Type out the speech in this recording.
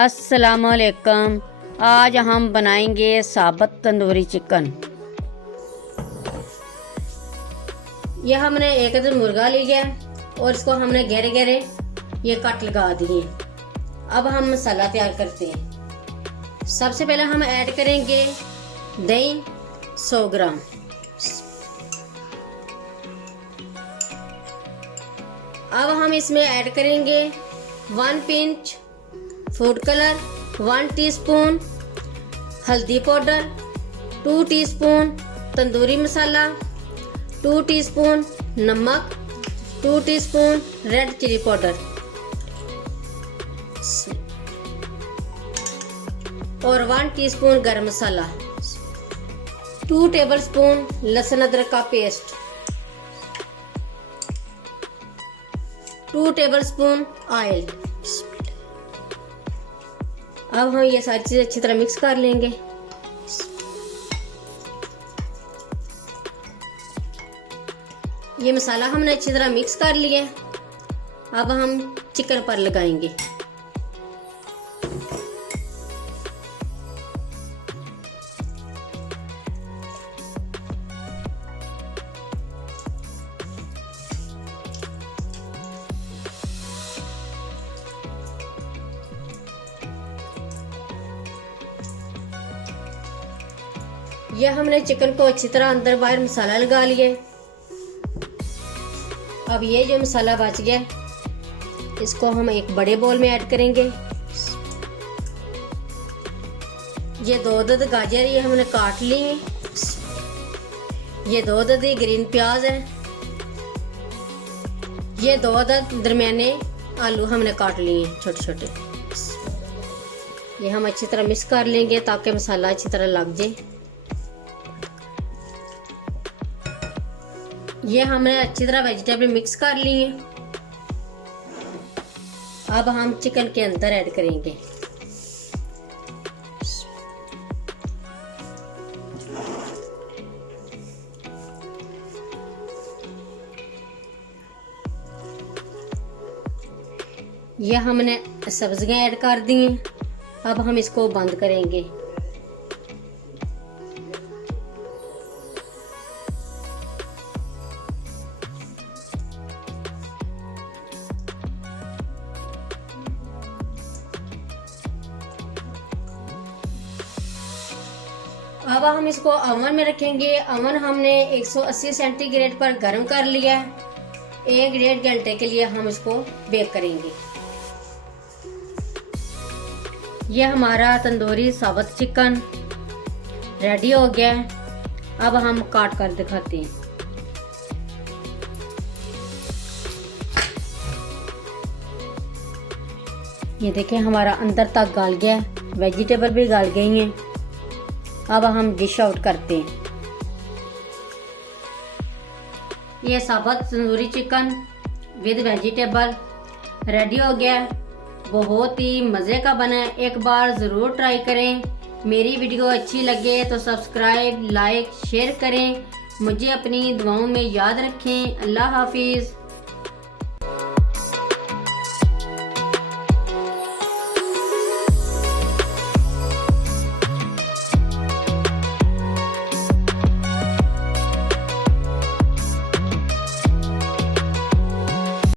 अस्सलामुअलैकुम। आज हम बनाएंगे साबुत तंदूरी चिकन। यह हमने एक दिन मुर्गा लिया और इसको हमने गहरे गहरे ये कट लगा दिए। अब हम मसाला तैयार करते हैं। सबसे पहले हम ऐड करेंगे दही 100 ग्राम, अब हम इसमें ऐड करेंगे 1 पिंच फूड कलर, 1 टीस्पून हल्दी powder, 2 teaspoon tandoori masala, 2 teaspoon नमक, 2 टीस्पून रेड चिली पाउडर और 1 टीस्पून गरम मसाला, 2 टेबलस्पून लहसुन अदरक का पेस्ट, 2 टेबलस्पून ऑयल। अब हम ये सारी चीजें अच्छी तरह मिक्स कर लेंगे। ये मसाला हमने अच्छी तरह मिक्स कर लिया। अब हम चिकन पर लगाएंगे। यह हमने चिकन को अच्छी तरह अंदर बाहर मसाला लगा लिया। अब ये जो मसाला बच गया इसको हम एक बड़े बोल में ऐड करेंगे। ये 2 अदद गाजर ये हमने काट ली है। ये 2 अदद ग्रीन प्याज है। ये 2 अदद दरमियाने आलू हमने काट लिए हैं छोटे छोटे। ये हम अच्छी तरह मिक्स कर लेंगे ताकि मसाला अच्छी तरह लग जाए। ये हमने अच्छी तरह वेजिटेबल मिक्स कर ली है। अब हम चिकन के अंदर ऐड करेंगे। ये हमने सब्जियां ऐड कर दी हैं। अब हम इसको बंद करेंगे। अब हम इसको ओवन में रखेंगे। ओवन हमने 180 सेंटीग्रेड पर गर्म कर लिया है। 1-1.5 घंटे के लिए हम इसको बेक करेंगे। यह हमारा तंदूरी साबुत चिकन रेडी हो गया है। अब हम काट कर दिखाते हैं। ये देखिए हमारा अंदर तक गल गया है, वेजिटेबल भी गल गई हैं। अब हम डिश आउट करते हैं। ये साबुत tandoori chicken with vegetable ready हो गया। बहुत ही मज़े का बना है। एक बार ज़रूर ट्राई करें। मेरी वीडियो अच्छी लगे तो सब्सक्राइब, लाइक, शेयर करें। मुझे अपनी दुआओं में याद रखें। अल्लाह हाफिज़।